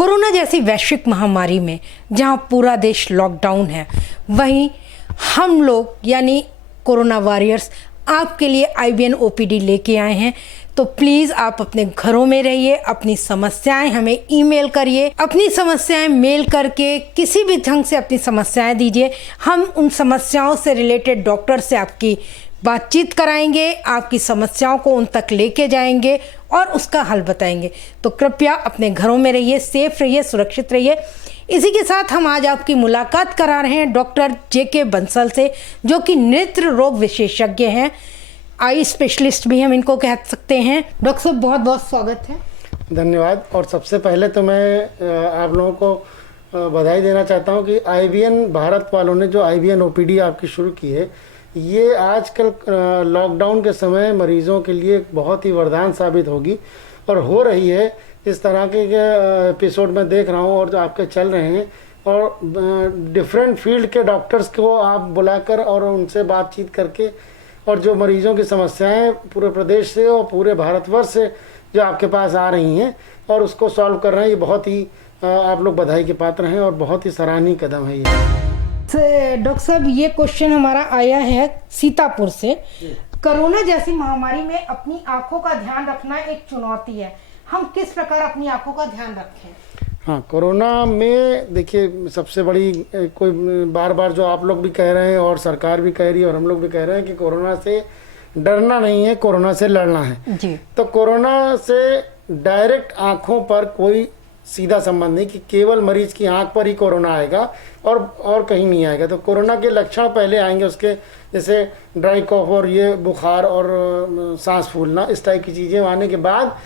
Corona जैसी वैश्विक महामारी में जहां पूरा देश लॉकडाउन है, वहीं हम लोग यानी कोरोना वॉरियर्स आपके लिए IBN OPD लेके आए हैं। तो प्लीज़ आप अपने घरों में रहिए, अपनी समस्याएं हमें ईमेल करिए, अपनी समस्याएं मेल करके किसी भी ढंग से अपनी समस्याएं दीजिए। हम उन समस्याओं से रिलेटेड डॉक्टर से आपकी बातचीत कराएंगे, आपकी समस्याओं को उन तक लेके जाएंगे और उसका हल बताएंगे। तो कृपया अपने घरों में रहिए, सेफ रहिए, सुरक्षित रहिए। इसी के साथ हम आज आपकी मुलाकात करा रहे हैं डॉक्टर JK बंसल से, जो कि नेत्र रोग विशेषज्ञ हैं, आई स्पेशलिस्ट भी हम इनको कह सकते हैं। डॉक्टर साहब बहुत बहुत स्वागत है। धन्यवाद। और सबसे पहले तो मैं आप लोगों को बधाई देना चाहता हूं कि IBN भारत वालों ने जो IBN OPD आपकी शुरू की है, ये आजकल लॉकडाउन के समय मरीजों के लिए बहुत ही वरदान साबित होगी और हो रही है। इस तरह के एपिसोड में देख रहा हूँ और जो आपके चल रहे हैं, और डिफरेंट फील्ड के डॉक्टर्स को आप बुलाकर और उनसे बातचीत करके, और जो मरीजों की समस्याएं पूरे प्रदेश से और पूरे भारतवर्ष से जो आपके पास आ रही हैं और उसको सॉल्व कर रहे हैं, ये बहुत ही आप लोग बधाई के पात्र हैं और बहुत ही सराहनीय कदम है ये। डॉक्टर साहब, ये क्वेश्चन हमारा आया है सीतापुर से। कोरोना जैसी महामारी में अपनी आंखों का ध्यान रखना एक चुनौती है, हम किस प्रकार अपनी आंखों का ध्यान रखें? हाँ, कोरोना में देखिए सबसे बड़ी कोई बार बार जो आप लोग भी कह रहे हैं और सरकार भी कह रही है और हम लोग भी कह रहे हैं कि कोरोना से डरना नहीं है, कोरोना से लड़ना है जी। तो कोरोना से डायरेक्ट आंखों पर कोई सीधा संबंध नहीं कि केवल मरीज की आंख पर ही कोरोना आएगा और कहीं नहीं आएगा। तो कोरोना के लक्षण पहले आएंगे उसके, जैसे ड्राई कॉफ और ये बुखार और सांस फूलना, इस टाइप की चीज़ें आने के बाद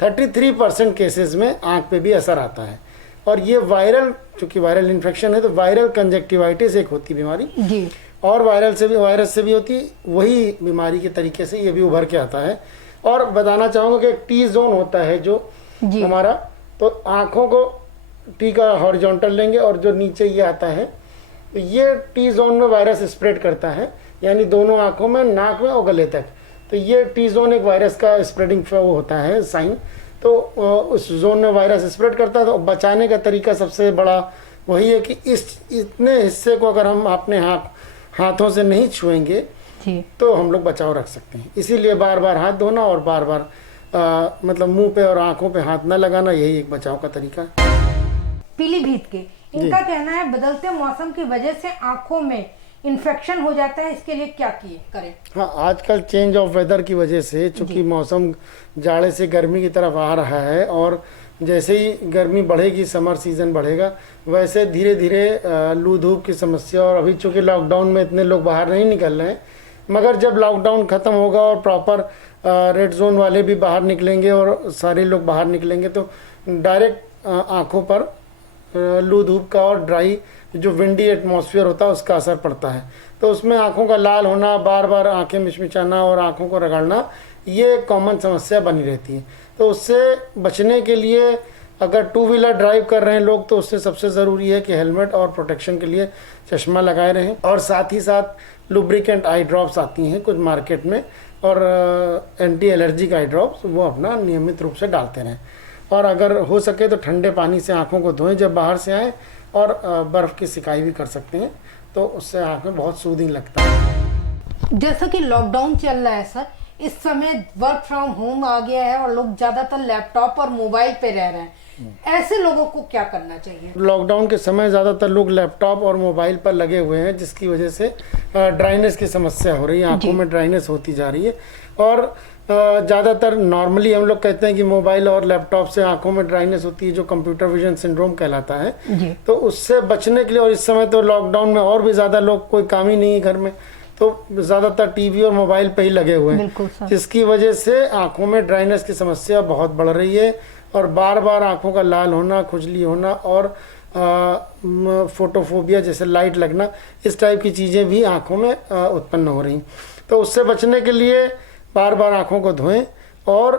33% केसेस में आंख पे भी असर आता है। और ये वायरल, चूँकि वायरल इन्फेक्शन है तो वायरल कंजक्टिवाइटिस एक होती बीमारी जी, और वायरस से भी होती, वही बीमारी के तरीके से ये भी उभर के आता है। और बताना चाहूँगा कि एक T जोन होता है जो हमारा, तो आँखों को T का हॉरिजॉन्टल लेंगे और जो नीचे ये आता है, तो ये T जोन में वायरस स्प्रेड करता है, यानी दोनों आँखों में, नाक में और गले तक। तो ये T जोन एक वायरस का स्प्रेडिंग वो होता है साइन। तो उस जोन में वायरस स्प्रेड करता है। तो बचाने का तरीका सबसे बड़ा वही है कि इतने हिस्से को अगर हम अपने हाथों से नहीं छुएंगे तो हम लोग बचाव रख सकते हैं। इसीलिए बार बार हाथ धोना और बार बार मतलब मुंह पे और आंखों पे हाथ न लगाना, यही एक बचाव का तरीका है। पीलीभीत के इनका कहना है बदलते मौसम की वजह से आंखों में इन्फेक्शन हो जाता है, इसके लिए क्या करें? हाँ, आजकल चेंज ऑफ वेदर की वजह से, चूंकि मौसम जाड़े से गर्मी की तरफ आ रहा है और जैसे ही गर्मी बढ़ेगी, समर सीजन बढ़ेगा, वैसे धीरे धीरे लू धूप की समस्या। और अभी चूंकि लॉकडाउन में इतने लोग बाहर नहीं निकल रहे हैं, मगर जब लॉकडाउन ख़त्म होगा और प्रॉपर रेड जोन वाले भी बाहर निकलेंगे और सारे लोग बाहर निकलेंगे, तो डायरेक्ट आँखों पर लू धूप का और ड्राई जो विंडी एटमॉस्फेयर होता है उसका असर पड़ता है। तो उसमें आँखों का लाल होना, बार बार आँखें मिचमिचाना और आँखों को रगड़ना, ये कॉमन समस्या बनी रहती है। तो उससे बचने के लिए अगर 2 व्हीलर ड्राइव कर रहे हैं लोग, तो उससे सबसे ज़रूरी है कि हेलमेट और प्रोटेक्शन के लिए चश्मा लगाए रहें। और साथ ही साथ लुब्रिकेंट आई ड्रॉप्स आती हैं कुछ मार्केट में, और एंटी एलर्जिक आई ड्रॉप्स, वो अपना नियमित रूप से डालते रहें। और अगर हो सके तो ठंडे पानी से आँखों को धोएं जब बाहर से आएँ, और बर्फ़ की सिकाई भी कर सकते हैं, तो उससे आँख में बहुत सूदिंग लगता है। जैसा कि लॉकडाउन चल रहा है सर, इस समय वर्क फ्रॉम होम आ गया है और लोग ज्यादातर लैपटॉप और मोबाइल पे रह रहे हैं, ऐसे लोगों को क्या करना चाहिए? लॉकडाउन के समय ज़्यादातर लोग लैपटॉप और मोबाइल पर लगे हुए हैं, जिसकी वजह से ड्राइनेस की समस्या हो रही है, आंखों में ड्राइनेस होती जा रही है। और ज़्यादातर नॉर्मली हम लोग कहते हैं कि मोबाइल और लैपटॉप से आंखों में ड्राइनेस होती है, जो कंप्यूटर विजन सिंड्रोम कहलाता है। तो उससे बचने के लिए, और इस समय तो लॉकडाउन में और भी ज़्यादा लोग, कोई काम ही नहीं है घर में, तो ज़्यादातर टीवी और मोबाइल पे ही लगे हुए हैं, जिसकी वजह से आंखों में ड्राइनेस की समस्या बहुत बढ़ रही है। और बार बार आंखों का लाल होना, खुजली होना और फोटोफोबिया जैसे लाइट लगना, इस टाइप की चीज़ें भी आंखों में उत्पन्न हो रही। तो उससे बचने के लिए बार बार आंखों को धोएं और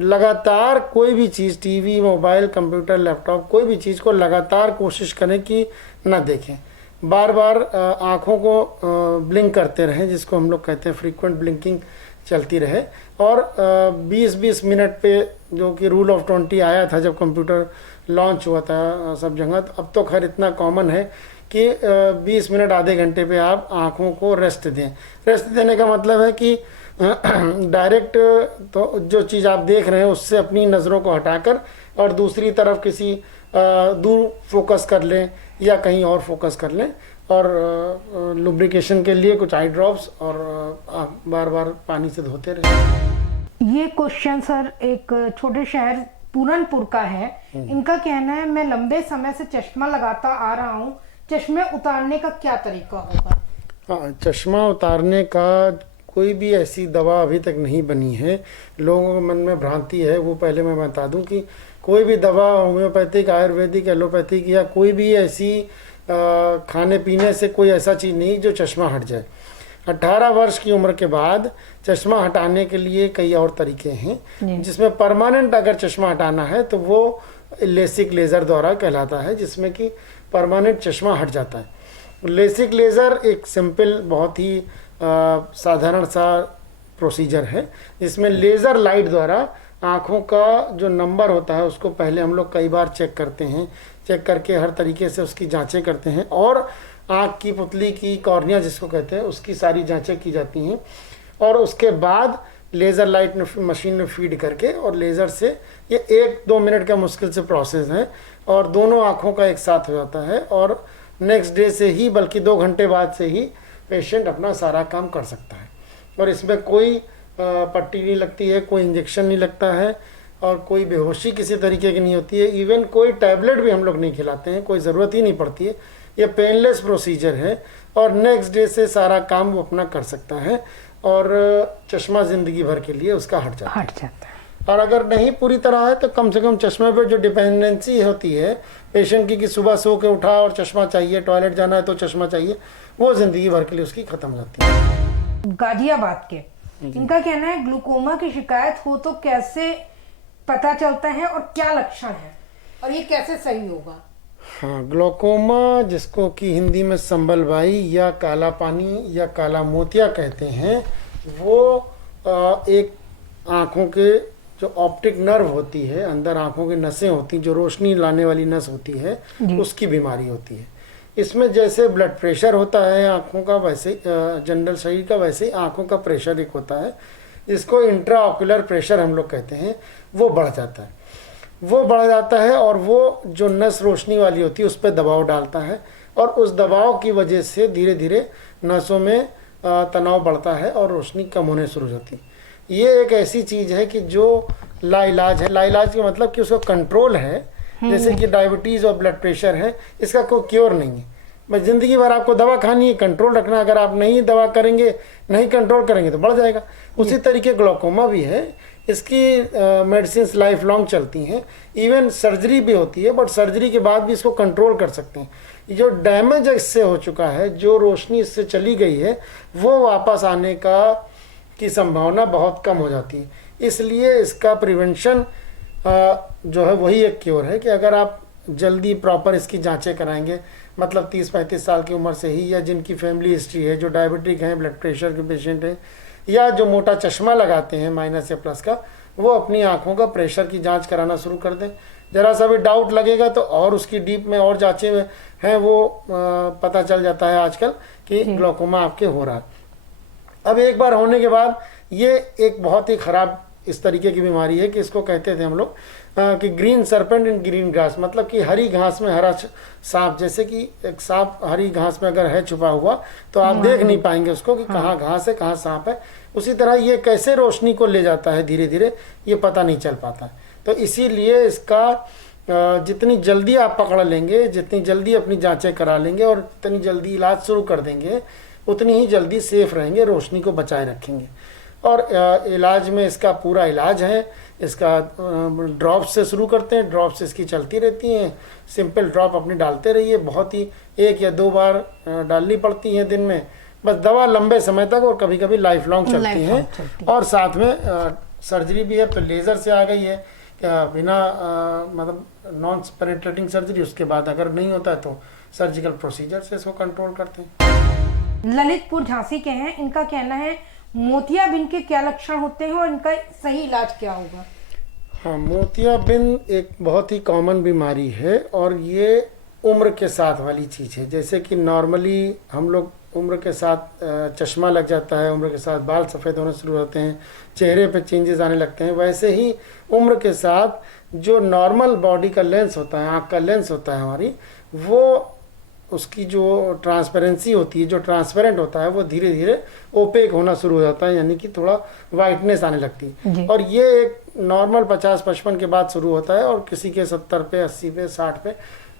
लगातार कोई भी चीज़, टीवी, मोबाइल, कंप्यूटर, लैपटॉप, कोई भी चीज़ को लगातार कोशिश करें कि ना देखें। बार बार आँखों को ब्लिंक करते रहें, जिसको हम लोग कहते हैं फ्रीक्वेंट ब्लिंकिंग चलती रहे। और 20-20 मिनट पे, जो कि रूल ऑफ 20 आया था जब कंप्यूटर लॉन्च हुआ था सब जगह, तो अब तो खैर इतना कॉमन है कि 20 मिनट आधे घंटे पे आप आँखों को रेस्ट दें। रेस्ट देने का मतलब है कि डायरेक्ट तो जो चीज़ आप देख रहे हैं उससे अपनी नज़रों को हटाकर और दूसरी तरफ किसी दूर फोकस कर लें या कहीं और फोकस कर लें, और लुब्रिकेशन के लिए कुछ आई ड्रॉप्स और बार बार पानी से धोते रहें। ये क्वेश्चन सर एक छोटे शहर पूरनपुर का है। इनका कहना है, मैं लंबे समय से चश्मा लगाता आ रहा हूँ, चश्मे उतारने का क्या तरीका होगा? हाँ, चश्मा उतारने का कोई भी ऐसी दवा अभी तक नहीं बनी है। लोगों के मन में भ्रांति है, वो पहले मैं बता दूं कि कोई भी दवा होम्योपैथिक, आयुर्वेदिक, एलोपैथिक या कोई भी ऐसी खाने पीने से कोई ऐसा चीज़ नहीं जो चश्मा हट जाए। 18 वर्ष की उम्र के बाद चश्मा हटाने के लिए कई और तरीके हैं, जिसमें परमानेंट अगर चश्मा हटाना है तो वो लेसिक लेज़र द्वारा कहलाता है, जिसमें कि परमानेंट चश्मा हट जाता है। लेसिक लेज़र एक सिंपल, बहुत ही साधारण सा प्रोसीजर है, जिसमें लेज़र लाइट द्वारा आँखों का जो नंबर होता है उसको पहले हम लोग कई बार चेक करते हैं। चेक करके हर तरीके से उसकी जांचें करते हैं, और आँख की पुतली की, कॉर्निया जिसको कहते हैं, उसकी सारी जांचें की जाती हैं। और उसके बाद लेज़र लाइट मशीन में फीड करके और लेज़र से, ये 1-2 मिनट का मुश्किल से प्रोसेस है, और दोनों आँखों का एक साथ हो जाता है, और नेक्स्ट डे से ही, बल्कि 2 घंटे बाद से ही पेशेंट अपना सारा काम कर सकता है। और इसमें कोई पट्टी नहीं लगती है, कोई इंजेक्शन नहीं लगता है, और कोई बेहोशी किसी तरीके की नहीं होती है। इवन कोई टैबलेट भी हम लोग नहीं खिलाते हैं, कोई ज़रूरत ही नहीं पड़ती है। ये पेनलेस प्रोसीजर है, और नेक्स्ट डे से सारा काम वो अपना कर सकता है, और चश्मा ज़िंदगी भर के लिए उसका हट जाता है। और अगर नहीं पूरी तरह है तो कम से कम चश्मे पर जो डिपेंडेंसी होती है पेशेंट की, कि सुबह सो के उठा और चश्मा चाहिए, टॉयलेट जाना है तो चश्मा चाहिए, वो ज़िंदगी भर के लिए उसकी ख़त्म हो जाती है। गाजियाबाद के, इनका कहना है, ग्लूकोमा की शिकायत हो तो कैसे पता चलता है और क्या लक्षण है, और ये कैसे सही होगा? हाँ, ग्लूकोमा, जिसको कि हिंदी में संबलबाई या काला पानी या काला मोतिया कहते हैं, वो एक आँखों के जो ऑप्टिक नर्व होती है, अंदर आँखों की नसें होती हैं, जो रोशनी लाने वाली नस होती है, उसकी बीमारी होती है। इसमें जैसे ब्लड प्रेशर होता है आँखों का, वैसे जनरल शरीर का, वैसे ही आँखों का प्रेशर एक होता है, जिसको इंट्रा ऑक्यूलर प्रेशर हम लोग कहते हैं। वो बढ़ जाता है, और वो जो नस रोशनी वाली होती है उस पर दबाव डालता है, और उस दबाव की वजह से धीरे धीरे नसों में तनाव बढ़ता है और रोशनी कम होने शुरू हो जाती है। ये एक ऐसी चीज़ है कि जो लाइलाज है। लाइलाज का मतलब कि उसका कंट्रोल है, जैसे कि डायबिटीज़ और ब्लड प्रेशर है, इसका कोई क्योर नहीं है। बस ज़िंदगी भर आपको दवा खानी है, कंट्रोल रखना। अगर आप नहीं दवा करेंगे, नहीं कंट्रोल करेंगे तो बढ़ जाएगा। उसी तरीके ग्लूकोमा भी है, इसकी मेडिसिन लाइफ लॉन्ग चलती हैं, इवन सर्जरी भी होती है, बट सर्जरी के बाद भी इसको कंट्रोल कर सकते हैं। जो डैमेज इससे हो चुका है, जो रोशनी इससे चली गई है, वो वापस आने की संभावना बहुत कम हो जाती है। इसलिए इसका प्रिवेंशन जो है वही एक क्योर है, कि अगर आप जल्दी प्रॉपर इसकी जांचें कराएंगे, मतलब 30-35 साल की उम्र से ही, या जिनकी फैमिली हिस्ट्री है, जो डायबिटिक हैं, ब्लड प्रेशर के पेशेंट हैं, या जो मोटा चश्मा लगाते हैं माइनस या प्लस का, वो अपनी आँखों का प्रेशर की जांच कराना शुरू कर दें। ज़रा सा भी डाउट लगेगा तो और उसकी डीप में और जांचें हैं, वो पता चल जाता है आजकल कि ग्लूकोमा आपके हो रहा है। अब एक बार होने के बाद ये एक बहुत ही ख़राब इस तरीके की बीमारी है कि इसको कहते थे हम लोग कि ग्रीन सरपेंट इन ग्रीन ग्रास, मतलब कि हरी घास में हरा सांप। जैसे कि एक सांप हरी घास में अगर है छुपा हुआ तो आप देख नहीं पाएंगे उसको कि कहाँ घास है, कहाँ सांप है। उसी तरह ये कैसे रोशनी को ले जाता है धीरे धीरे, ये पता नहीं चल पाता। तो इसीलिए इसका जितनी जल्दी आप पकड़ लेंगे, जितनी जल्दी अपनी जाँचें करा लेंगे और जितनी जल्दी इलाज शुरू कर देंगे, उतनी ही जल्दी सेफ रहेंगे, रोशनी को बचाए रखेंगे। और इलाज में इसका पूरा इलाज है। इसका ड्रॉप से शुरू करते हैं, ड्रॉप से इसकी चलती रहती हैं। सिंपल ड्रॉप अपनी डालते रहिए, बहुत ही 1 या 2 बार डालनी पड़ती हैं दिन में। बस दवा लंबे समय तक और कभी कभी लाइफ लॉन्ग चलती हैं। और साथ में सर्जरी भी है, तो लेज़र से आ गई है, बिना मतलब नॉन पेनिट्रेटिंग सर्जरी। उसके बाद अगर नहीं होता है तो सर्जिकल प्रोसीजर से इसको कंट्रोल करते हैं। ललितपुर झांसी के हैं, इनका कहना है मोतियाबिंद के क्या लक्षण होते हैं और इनका सही इलाज क्या होगा? हाँ, मोतियाबिंद एक बहुत ही कॉमन बीमारी है और ये उम्र के साथ वाली चीज़ है। जैसे कि नॉर्मली हम लोग उम्र के साथ चश्मा लग जाता है, उम्र के साथ बाल सफ़ेद होने शुरू होते हैं, चेहरे पे चेंजेस आने लगते हैं, वैसे ही उम्र के साथ जो नॉर्मल बॉडी का लेंस होता है, आँख का लेंस होता है हमारी, वो उसकी जो ट्रांसपेरेंसी होती है, जो ट्रांसपेरेंट होता है, वो धीरे धीरे ओपेक होना शुरू हो जाता है, यानी कि थोड़ा वाइटनेस आने लगती है। और ये एक नॉर्मल 50-55 के बाद शुरू होता है और किसी के 70 पे, 80 पे, 60 पे,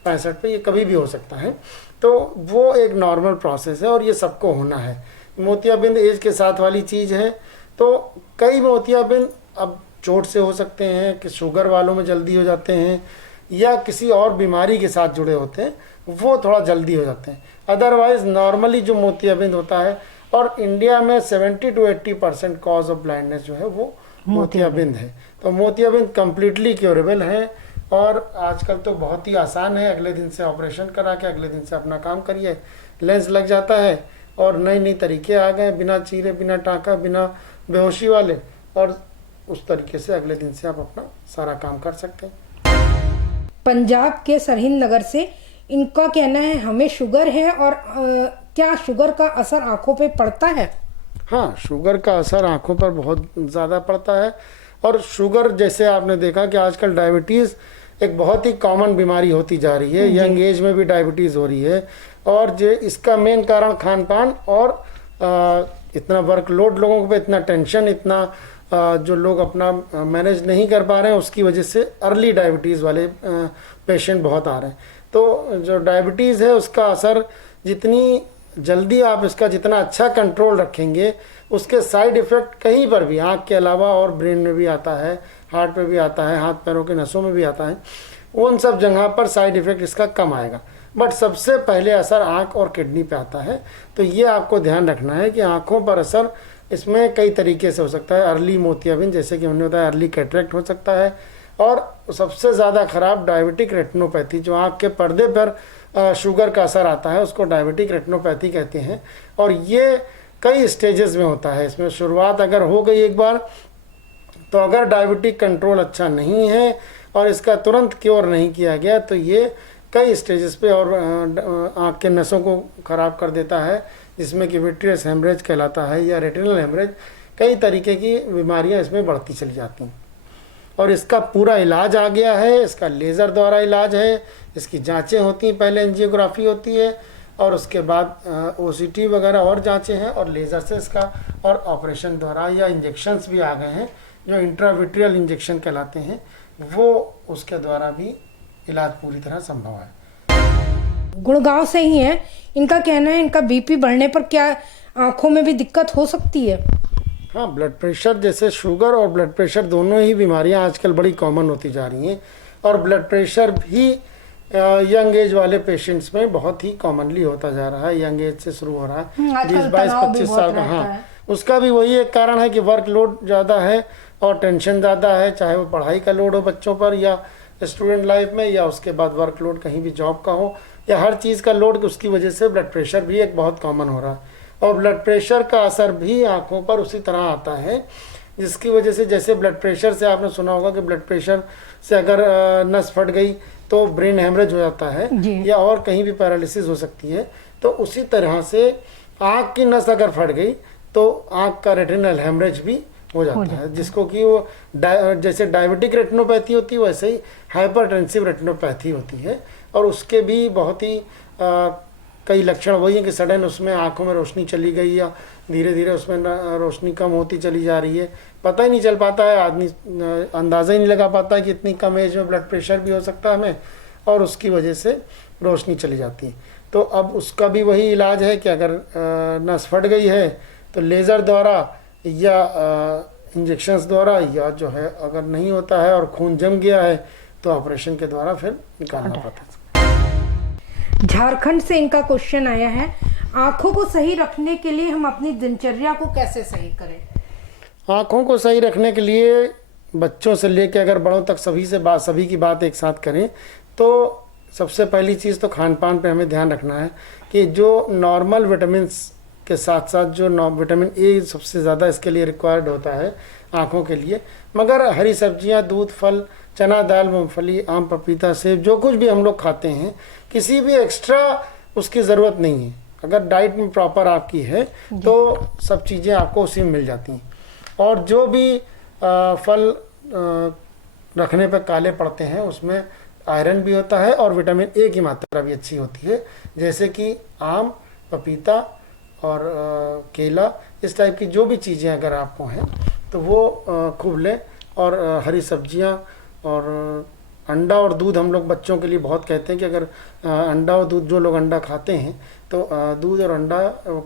65 पे, ये कभी भी हो सकता है। तो वो एक नॉर्मल प्रोसेस है और ये सबको होना है। मोतियाबिंद एज के साथ वाली चीज़ है। तो कई मोतियाबिंद अब चोट से हो सकते हैं, कि शुगर वालों में जल्दी हो जाते हैं, या किसी और बीमारी के साथ जुड़े होते हैं, वो थोड़ा जल्दी हो जाते हैं। अदरवाइज नॉर्मली जो मोतियाबिंद होता है, और इंडिया में 70 to 80% कॉज ऑफ ब्लाइंडनेस जो है वो मोतियाबिंद है। तो मोतियाबिंद कम्प्लीटली क्योरेबल है और आजकल तो बहुत ही आसान है। अगले दिन से ऑपरेशन करा के अगले दिन से अपना काम करिए, लेंस लग जाता है और नई नई तरीके आ गए, बिना चीरे, बिना टाँका, बिना बेहोशी वाले, और उस तरीके से अगले दिन से आप अपना सारा काम कर सकते हैं। पंजाब के सरहिंद नगर से इनका कहना है हमें शुगर है और क्या शुगर का असर आंखों पे पड़ता है? हाँ, शुगर का असर आंखों पर बहुत ज़्यादा पड़ता है। और शुगर, जैसे आपने देखा कि आजकल डायबिटीज़ एक बहुत ही कॉमन बीमारी होती जा रही है, यंग एज में भी डायबिटीज़ हो रही है। और जो इसका मेन कारण खान पान और इतना वर्कलोड लोगों पे, इतना टेंशन, इतना जो लोग अपना मैनेज नहीं कर पा रहे हैं, उसकी वजह से अर्ली डायबिटीज़ वाले पेशेंट बहुत आ रहे हैं। तो जो डायबिटीज़ है उसका असर जितनी जल्दी आप इसका जितना अच्छा कंट्रोल रखेंगे, उसके साइड इफ़ेक्ट कहीं पर भी, आँख के अलावा और ब्रेन में भी आता है, हार्ट पे भी आता है, हाथ पैरों के नसों में भी आता है, उन सब जगह पर साइड इफ़ेक्ट इसका कम आएगा। बट सबसे पहले असर आँख और किडनी पे आता है। तो ये आपको ध्यान रखना है कि आँखों पर असर इसमें कई तरीके से हो सकता है। अर्ली मोतियाबिंद, जैसे कि हमने बताया, अर्ली कैटरेक्ट हो सकता है। और सबसे ज़्यादा ख़राब डायबिटिक रेटिनोपैथी, जो आँख के पर्दे पर शुगर का असर आता है, उसको डायबिटिक रेटिनोपैथी कहते हैं। और ये कई स्टेजेस में होता है। इसमें शुरुआत अगर हो गई एक बार, तो अगर डायबिटिक कंट्रोल अच्छा नहीं है और इसका तुरंत क्योर नहीं किया गया, तो ये कई स्टेजेस पे और आँख के नसों को ख़राब कर देता है, जिसमें कि विट्रियस हेमरेज कहलाता है या रेटिनल हेमरेज। कई तरीके की बीमारियां इसमें बढ़ती चली जाती हैं। और इसका पूरा इलाज आ गया है, इसका लेज़र द्वारा इलाज है, इसकी जांचें होती हैं, पहले एंजियोग्राफी होती है और उसके बाद ओसीटी वगैरह और जांचें हैं, और लेज़र से इसका, और ऑपरेशन द्वारा या इंजेक्शन्स भी आ गए हैं जो इंट्राविट्रियल इंजेक्शन कहलाते हैं, वो उसके द्वारा भी इलाज पूरी तरह संभव है। गुड़गांव से ही है, इनका कहना है इनका बीपी बढ़ने पर क्या आंखों में भी दिक्कत हो सकती है? हाँ, ब्लड प्रेशर, जैसे शुगर और ब्लड प्रेशर दोनों ही बीमारियां आजकल बड़ी कॉमन होती जा रही हैं। और ब्लड प्रेशर भी यंग एज वाले पेशेंट्स में बहुत ही कॉमनली होता जा रहा है। यंग एज से शुरू हो रहा है, 20-22-25 साल का। हाँ, उसका भी वही एक कारण है कि वर्कलोड ज़्यादा है और टेंशन ज़्यादा है, चाहे वो पढ़ाई का लोड हो बच्चों पर या स्टूडेंट लाइफ में, या उसके बाद वर्कलोड कहीं भी जॉब का हो, या हर चीज़ का लोड, उसकी वजह से ब्लड प्रेशर भी एक बहुत कॉमन हो रहा है। और ब्लड प्रेशर का असर भी आँखों पर उसी तरह आता है, जिसकी वजह से, जैसे ब्लड प्रेशर से आपने सुना होगा कि ब्लड प्रेशर से अगर नस फट गई तो ब्रेन हेमरेज हो जाता है, या और कहीं भी पैरालिसिस हो सकती है। तो उसी तरह से आँख की नस अगर फट गई तो आँख का रेटिनल हेमरेज भी हो जाता है, जिसको कि वो जैसे डायबिटिक रेटिनोपैथी होती है, वैसे ही हाइपरटेंसिव रेटिनोपैथी होती है। और उसके भी बहुत ही कई लक्षण वही हैं कि सडन उसमें आंखों में रोशनी चली गई, या धीरे धीरे उसमें रोशनी कम होती चली जा रही है, पता ही नहीं चल पाता है, आदमी अंदाज़ा ही नहीं लगा पाता है कि इतनी कम एज में ब्लड प्रेशर भी हो सकता है हमें, और उसकी वजह से रोशनी चली जाती है। तो अब उसका भी वही इलाज है कि अगर नस फट गई है तो लेज़र द्वारा या इंजेक्शंस द्वारा, या जो है अगर नहीं होता है और खून जम गया है तो ऑपरेशन के द्वारा फिर निकालना पड़ता है। झारखंड से इनका क्वेश्चन आया है, आंखों को सही रखने के लिए हम अपनी दिनचर्या को कैसे सही करें? आँखों को सही रखने के लिए बच्चों से लेकर अगर बड़ों तक सभी की बात एक साथ करें, तो सबसे पहली चीज़ तो खान पान पे हमें ध्यान रखना है कि जो नॉर्मल विटामिन्स के साथ साथ जो विटामिन ए सबसे ज़्यादा इसके लिए रिक्वायर्ड होता है आँखों के लिए। मगर हरी सब्जियाँ, दूध, फल, चना दाल, मूंगफली, आम, पपीता, सेब, जो कुछ भी हम लोग खाते हैं, किसी भी एक्स्ट्रा उसकी ज़रूरत नहीं है। अगर डाइट में प्रॉपर आपकी है तो सब चीज़ें आपको उसी में मिल जाती हैं। और जो भी फल रखने पर काले पड़ते हैं उसमें आयरन भी होता है और विटामिन ए की मात्रा भी अच्छी होती है, जैसे कि आम, पपीता और केला, इस टाइप की जो भी चीज़ें अगर आपको हैं तो वो खूब लें। और हरी सब्जियां और अंडा और दूध हम लोग बच्चों के लिए बहुत कहते हैं कि अगर अंडा और दूध, जो लोग अंडा खाते हैं तो दूध और अंडा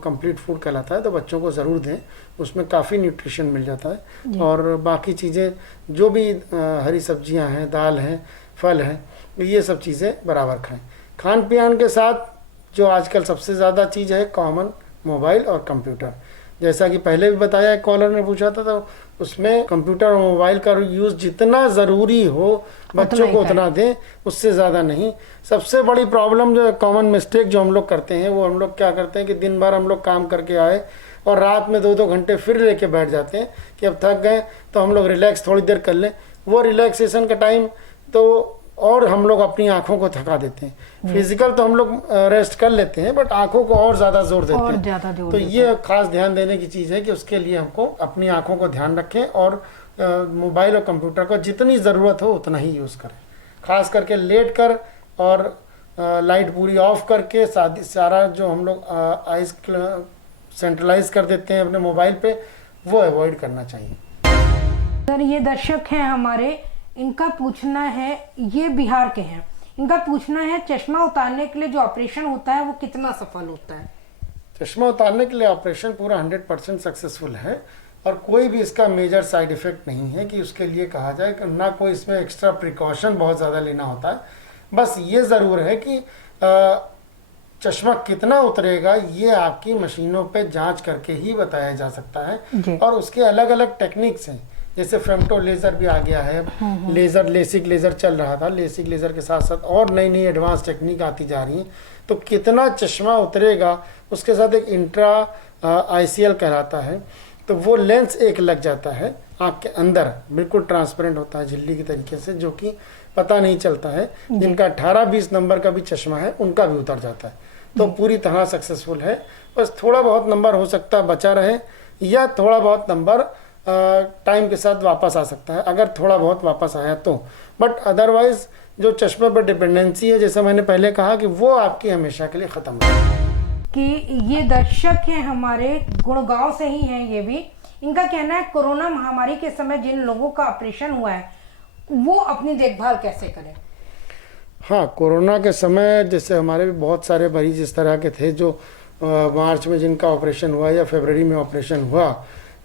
कंप्लीट फूड कहलाता है, तो बच्चों को ज़रूर दें, उसमें काफ़ी न्यूट्रिशन मिल जाता है। और बाकी चीज़ें जो भी हरी सब्जियां हैं, दाल हैं, फल हैं, ये सब चीज़ें बराबर खाएं। खान पान के साथ जो आजकल सबसे ज़्यादा चीज़ है कॉमन, मोबाइल और कंप्यूटर। जैसा कि पहले भी बताया, एक कॉलर ने पूछा था, तो उसमें कंप्यूटर और मोबाइल का यूज़ जितना ज़रूरी हो बच्चों को उतना दें, उससे ज़्यादा नहीं। सबसे बड़ी प्रॉब्लम जो कॉमन मिस्टेक जो हम लोग करते हैं, वो हम लोग क्या करते हैं कि दिन भर हम लोग काम करके आए और रात में 2-2 घंटे फिर लेके बैठ जाते हैं कि अब थक गए तो हम लोग रिलैक्स थोड़ी देर कर लें। वो रिलैक्सेशन का टाइम तो और हम लोग अपनी आंखों को थका देते हैं। फिजिकल तो हम लोग रेस्ट कर लेते हैं, बट आंखों को और ज़्यादा जोर देते हैं। तो ये खास ध्यान देने की चीज़ है कि उसके लिए हमको अपनी आंखों को ध्यान रखें और मोबाइल और कंप्यूटर को जितनी ज़रूरत हो उतना ही यूज़ करें। खास करके लेट कर और लाइट पूरी ऑफ करके सारा जो हम लोग आइज सेंट्रलाइज कर देते हैं अपने मोबाइल पे, वो अवॉइड करना चाहिए। सर, ये दर्शक हैं हमारे, इनका पूछना है, ये बिहार के हैं, इनका पूछना है चश्मा उतारने के लिए जो ऑपरेशन होता है वो कितना सफल होता है? चश्मा उतारने के लिए ऑपरेशन पूरा 100% सक्सेसफुल है और कोई भी इसका मेजर साइड इफेक्ट नहीं है कि उसके लिए कहा जाए कि ना कोई इसमें एक्स्ट्रा प्रिकॉशन बहुत ज़्यादा लेना होता है। बस ये ज़रूर है कि चश्मा कितना उतरेगा ये आपकी मशीनों पे जांच करके ही बताया जा सकता है। और उसके अलग अलग टेक्निक्स हैं, जैसे फेमटो लेज़र भी आ गया है, लेज़र, लेसिक लेज़र चल रहा था, लेसिक लेज़र के साथ साथ और नई नई एडवांस टेक्निक आती जा रही हैं। तो कितना चश्मा उतरेगा उसके साथ एक इंट्रा ICL कहलाता है, तो वो लेंस एक लग जाता है आँख के अंदर, बिल्कुल ट्रांसपेरेंट होता है झिल्ली की तरीके से, जो कि पता नहीं चलता है। जिनका 18-20 नंबर का भी चश्मा है उनका भी उतर जाता है। तो पूरी तरह सक्सेसफुल है। बस थोड़ा बहुत नंबर हो सकता है बचा रहे, या थोड़ा बहुत नंबर टाइम के साथ वापस आ सकता है, अगर थोड़ा बहुत वापस आया तो। बट अदरवाइज जो चश्मे पर डिपेंडेंसी है, जैसे मैंने पहले कहा, कि वो आपकी हमेशा के लिए ख़त्म है। कि ये दर्शक हैं हमारे, गुड़गांव से ही हैं ये भी, इनका कहना है कोरोना महामारी के समय जिन लोगों का ऑपरेशन हुआ है वो अपनी देखभाल कैसे करें? हाँ, कोरोना के समय जैसे हमारे भी बहुत सारे मरीज इस तरह के थे जो मार्च में जिनका ऑपरेशन हुआ या फरवरी में ऑपरेशन हुआ,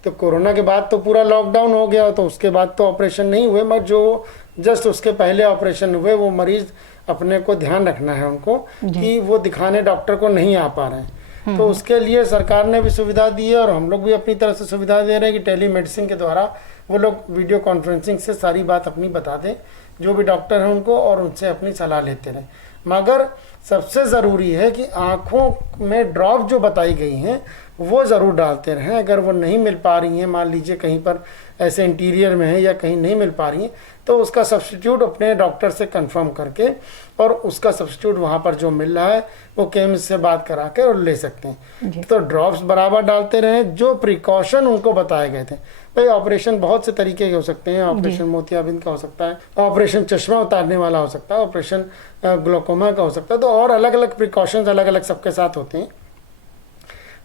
तो कोरोना के बाद तो पूरा लॉकडाउन हो गया, तो उसके बाद तो ऑपरेशन नहीं हुए, मगर जो जस्ट उसके पहले ऑपरेशन हुए वो मरीज अपने को ध्यान रखना है उनको कि वो दिखाने डॉक्टर को नहीं आ पा रहे हैं। तो उसके लिए सरकार ने भी सुविधा दी है और हम लोग भी अपनी तरफ से सुविधा दे रहे हैं कि टेलीमेडिसिन के द्वारा वो लोग वीडियो कॉन्फ्रेंसिंग से सारी बात अपनी बता दें, जो भी डॉक्टर हैं उनको, और उनसे अपनी सलाह लेते रहें। मगर सबसे ज़रूरी है कि आँखों में ड्रॉप जो बताई गई हैं वो ज़रूर डालते रहें। अगर वो नहीं मिल पा रही हैं, मान लीजिए कहीं पर ऐसे इंटीरियर में है या कहीं नहीं मिल पा रही हैं, तो उसका सब्स्टिट्यूट अपने डॉक्टर से कंफर्म करके, और उसका सब्स्टिट्यूट वहाँ पर जो मिल रहा है वो केमिस्ट से बात करा के और ले सकते हैं। तो ड्रॉप्स बराबर डालते रहें, जो प्रिकॉशन उनको बताए गए थे। भाई ऑपरेशन बहुत से तरीके के हो सकते हैं, ऑपरेशन मोतियाबिंद का हो सकता है, ऑपरेशन चश्मा उतारने वाला हो सकता है, ऑपरेशन ग्लोकोमा का हो सकता है, तो और अलग अलग प्रिकॉशंस अलग अलग सबके साथ होते हैं।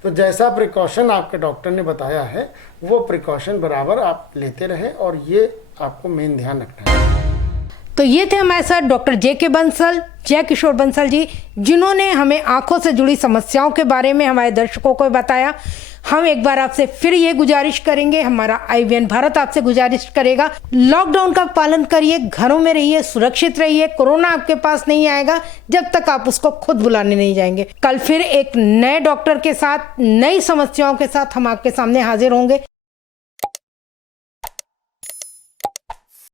तो जैसा प्रिकॉशन आपके डॉक्टर ने बताया है वो प्रिकॉशन बराबर आप लेते रहें, और ये आपको मेन ध्यान रखना है। तो ये थे हमारे साथ डॉक्टर JK बंसल, जय किशोर बंसल जी, जिन्होंने हमें आंखों से जुड़ी समस्याओं के बारे में हमारे दर्शकों को बताया। हम एक बार आपसे फिर ये गुजारिश करेंगे, हमारा IVN भारत आपसे गुजारिश करेगा, लॉकडाउन का पालन करिए, घरों में रहिए, सुरक्षित रहिए। कोरोना आपके पास नहीं आएगा जब तक आप उसको खुद बुलाने नहीं जाएंगे। कल फिर एक नए डॉक्टर के साथ, नई समस्याओं के साथ हम आपके सामने हाजिर होंगे।